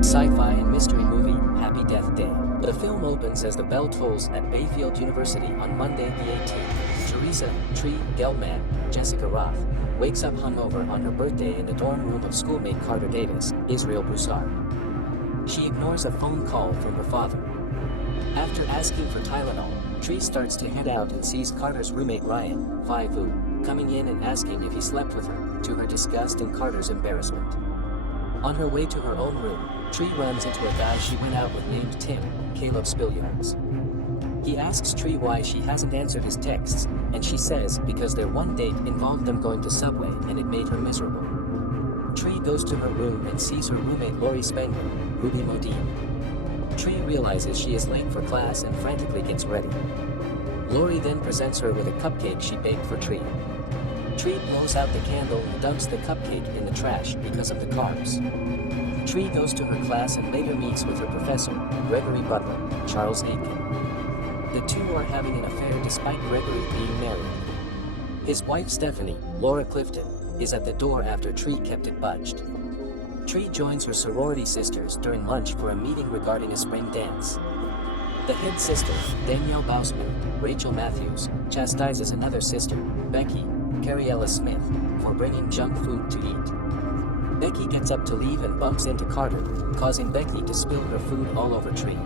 Sci-fi and mystery movie, Happy Death Day. The film opens as the bell tolls at Bayfield University on Monday the 18th. Teresa Tree Gelman, Jessica Roth, wakes up hungover on her birthday in the dorm room of schoolmate Carter Davis, Israel Broussard. She ignores a phone call from her father. After asking for Tylenol, Tree starts to head out and sees Carter's roommate Ryan, 5', coming in and asking if he slept with her, to her disgust and Carter's embarrassment. On her way to her own room, Tree runs into a guy she went out with named Tim, Caleb Spilliards. He asks Tree why she hasn't answered his texts, and she says because their one date involved them going to Subway and it made her miserable. Tree goes to her room and sees her roommate Lori Spangler, Ruby Modine. Tree realizes she is late for class and frantically gets ready. Lori then presents her with a cupcake she baked for Tree. Tree blows out the candle and dumps the cupcake in the trash because of the carbs. Tree goes to her class and later meets with her professor, Gregory Butler, Charles Aitken. The two are having an affair despite Gregory being married. His wife Stephanie, Laura Clifton, is at the door after Tree kept it budged. Tree joins her sorority sisters during lunch for a meeting regarding a spring dance. The head sister, Danielle Bausman, Rachel Matthews, chastises another sister, Becky, Carriella Smith, for bringing junk food to eat. Becky gets up to leave and bumps into Carter, causing Becky to spill her food all over Tree.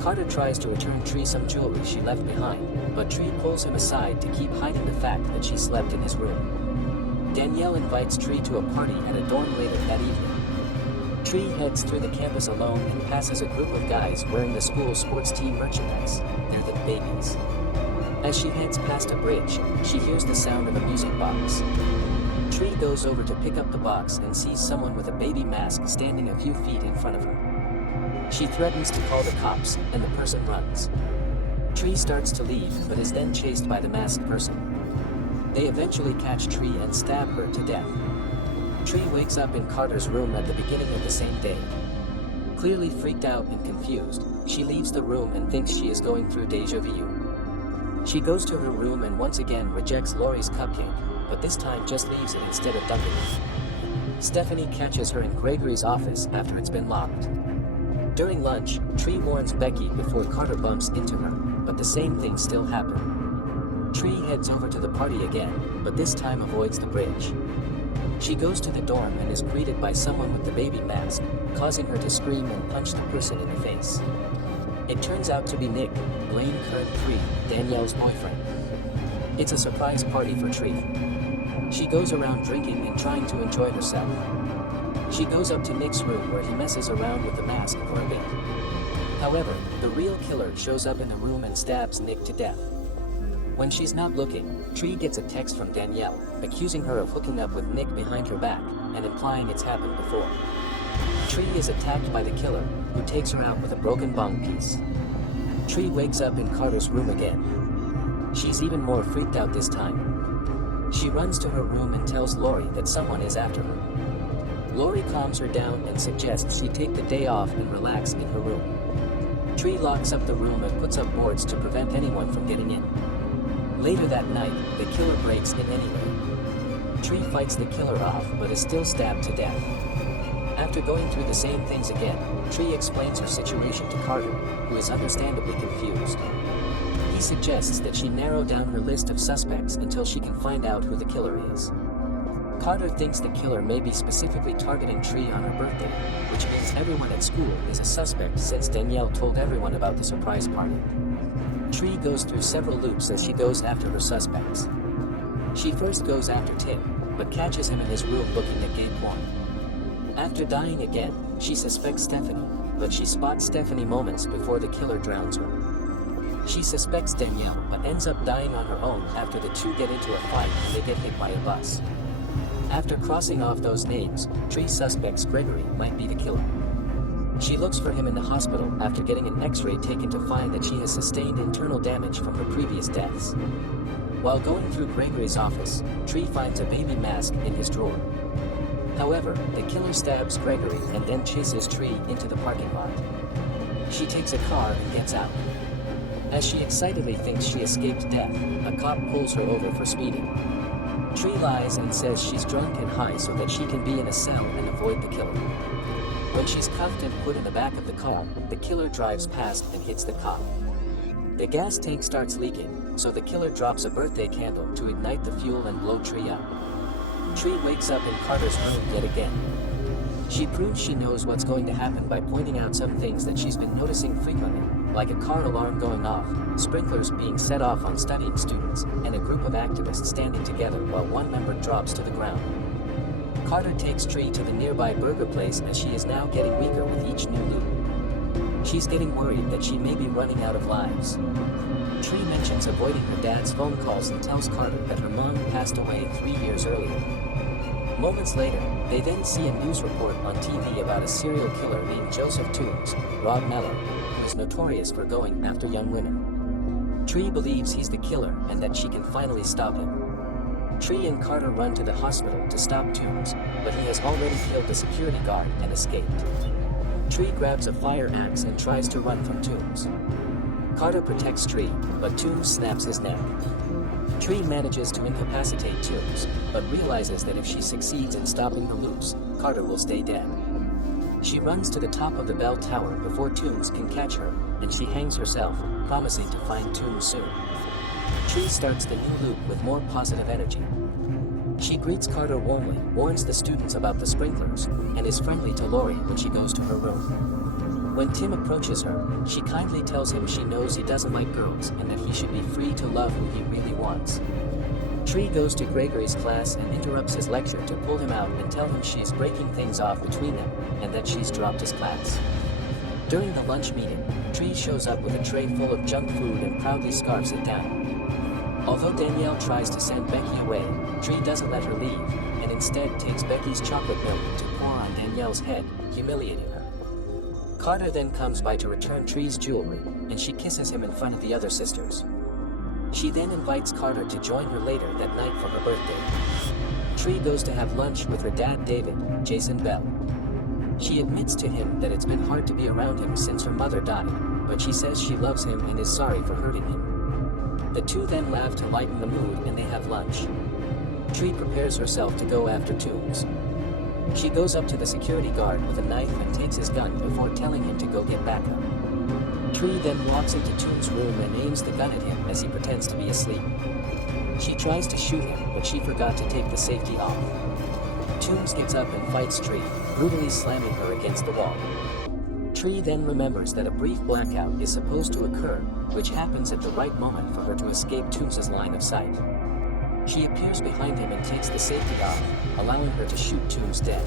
Carter tries to return Tree some jewelry she left behind, but Tree pulls him aside to keep hiding the fact that she slept in his room. Danielle invites Tree to a party at a dorm later that evening. Tree heads through the campus alone and passes a group of guys wearing the school sports team merchandise. They're the babies. As she heads past a bridge, she hears the sound of a music box. Tree goes over to pick up the box and sees someone with a baby mask standing a few feet in front of her. She threatens to call the cops, and the person runs. Tree starts to leave, but is then chased by the masked person. They eventually catch Tree and stab her to death. Tree wakes up in Carter's room at the beginning of the same day. Clearly freaked out and confused, she leaves the room and thinks she is going through deja vu. She goes to her room and once again rejects Lori's cupcake, but this time just leaves it instead of dumping it. Stephanie catches her in Gregory's office after it's been locked. During lunch, Tree warns Becky before Carter bumps into her, but the same thing still happened. Tree heads over to the party again, but this time avoids the bridge. She goes to the dorm and is greeted by someone with the baby mask, causing her to scream and punch the person in the face. It turns out to be Nick, Blaine Kern 3, Danielle's boyfriend. It's a surprise party for Tree. She goes around drinking and trying to enjoy herself. She goes up to Nick's room where he messes around with the mask for a bit. However, the real killer shows up in the room and stabs Nick to death. When she's not looking, Tree gets a text from Danielle, accusing her of hooking up with Nick behind her back, and implying it's happened before. Tree is attacked by the killer, who takes her out with a broken bong piece. Tree wakes up in Carter's room again. She's even more freaked out this time. She runs to her room and tells Lori that someone is after her. Lori calms her down and suggests she take the day off and relax in her room. Tree locks up the room and puts up boards to prevent anyone from getting in. Later that night, the killer breaks in anyway. Tree fights the killer off but is still stabbed to death. After going through the same things again, Tree explains her situation to Carter, who is understandably confused. He suggests that she narrow down her list of suspects until she can find out who the killer is. Carter thinks the killer may be specifically targeting Tree on her birthday, which means everyone at school is a suspect since Danielle told everyone about the surprise party. Tree goes through several loops as she goes after her suspects. She first goes after Tim, but catches him in his room looking at gay porn. After dying again, she suspects Stephanie, but she spots Stephanie moments before the killer drowns her. She suspects Danielle, but ends up dying on her own after the two get into a fight and they get hit by a bus. After crossing off those names, Tree suspects Gregory might be the killer. She looks for him in the hospital after getting an X-ray taken to find that she has sustained internal damage from her previous deaths. While going through Gregory's office, Tree finds a baby mask in his drawer. However, the killer stabs Gregory and then chases Tree into the parking lot. She takes a car and gets out. As she excitedly thinks she escaped death, a cop pulls her over for speeding. Tree lies and says she's drunk and high so that she can be in a cell and avoid avoid the killer. When she's cuffed and put in the back of the car, the killer drives past and hits the cop. The gas tank starts leaking, so the killer drops a birthday candle to ignite the fuel and blow Tree up. Tree wakes up in Carter's room yet again. She proves she knows what's going to happen by pointing out some things that she's been noticing frequently, like a car alarm going off, sprinklers being set off on studying students, and a group of activists standing together while one member drops to the ground. Carter takes Tree to the nearby burger place as she is now getting weaker with each new loop. She's getting worried that she may be running out of lives. Tree mentions avoiding her dad's phone calls and tells Carter that her mom passed away 3 years earlier. Moments later, they then see a news report on TV about a serial killer named Joseph Toombs, Rob Mello, who is notorious for going after young women. Tree believes he's the killer and that she can finally stop him. Tree and Carter run to the hospital to stop Toombs, but he has already killed the security guard and escaped. Tree grabs a fire axe and tries to run from Toombs. Carter protects Tree, but Toombs snaps his neck. Tree manages to incapacitate Toombs, but realizes that if she succeeds in stopping the loops, Carter will stay dead. She runs to the top of the bell tower before Toombs can catch her, and she hangs herself, promising to find Toombs soon. Tree starts the new loop with more positive energy. She greets Carter warmly, warns the students about the sprinklers, and is friendly to Lori when she goes to her room. When Tim approaches her, she kindly tells him she knows he doesn't like girls and that he should be free to love who he really wants. Tree goes to Gregory's class and interrupts his lecture to pull him out and tell him she's breaking things off between them and that she's dropped his class. During the lunch meeting, Tree shows up with a tray full of junk food and proudly scarfs it down. Although Danielle tries to send Becky away, Tree doesn't let her leave, and instead takes Becky's chocolate milk to pour on Danielle's head, humiliating her. Carter then comes by to return Tree's jewelry, and she kisses him in front of the other sisters. She then invites Carter to join her later that night for her birthday. Tree goes to have lunch with her dad David, Jason Bell. She admits to him that it's been hard to be around him since her mother died, but she says she loves him and is sorry for hurting him. The two then laugh to lighten the mood and they have lunch. Tree prepares herself to go after Toombs. She goes up to the security guard with a knife and takes his gun before telling him to go get backup. Tree then walks into Toombs' room and aims the gun at him as he pretends to be asleep. She tries to shoot him, but she forgot to take the safety off. Toombs gets up and fights Tree, brutally slamming her against the wall. Tree then remembers that a brief blackout is supposed to occur, which happens at the right moment for her to escape Toombs' line of sight. She appears behind him and takes the safety off, allowing her to shoot Toombs dead.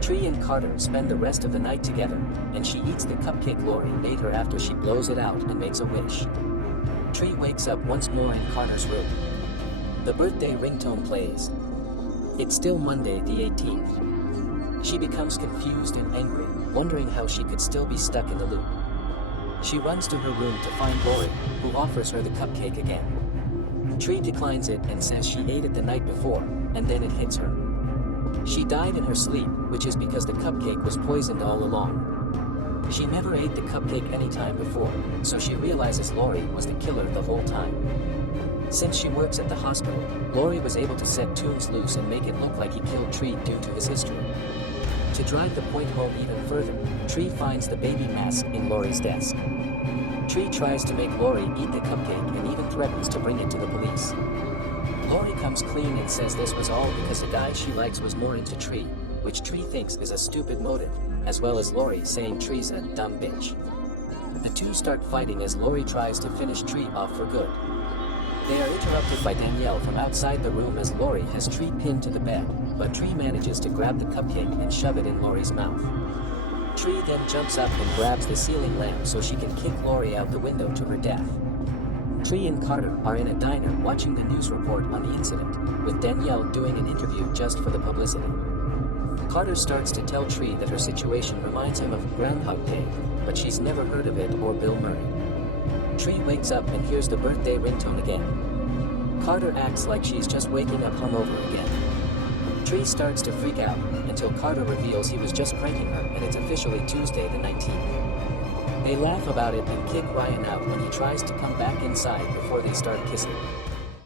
Tree and Carter spend the rest of the night together, and she eats the cupcake Lori made her after she blows it out and makes a wish. Tree wakes up once more in Carter's room. The birthday ringtone plays. It's still Monday the 18th. She becomes confused and angry, wondering how she could still be stuck in the loop. She runs to her room to find Lori, who offers her the cupcake again. Tree declines it and says she ate it the night before, and then it hits her. She died in her sleep, which is because the cupcake was poisoned all along. She never ate the cupcake any time before, so she realizes Lori was the killer the whole time. Since she works at the hospital, Lori was able to set Toombs loose and make it look like he killed Tree due to his history. To drive the point home even further, Tree finds the baby mask in Lori's desk. Tree tries to make Lori eat the cupcake and even threatens to bring it to the police. Lori comes clean and says this was all because the guy she likes was more into Tree, which Tree thinks is a stupid motive, as well as Lori saying Tree's a dumb bitch. The two start fighting as Lori tries to finish Tree off for good. They are interrupted by Danielle from outside the room as Lori has Tree pinned to the bed, but Tree manages to grab the cupcake and shove it in Lori's mouth. Tree then jumps up and grabs the ceiling lamp so she can kick Lori out the window to her death. Tree and Carter are in a diner watching the news report on the incident, with Danielle doing an interview just for the publicity. Carter starts to tell Tree that her situation reminds him of Groundhog Day, but she's never heard of it or Bill Murray. Tree wakes up and hears the birthday ringtone again. Carter acts like she's just waking up hungover again. Tree starts to freak out until Carter reveals he was just pranking her and it's officially Tuesday the 19th. They laugh about it and kick Ryan out when he tries to come back inside before they start kissing.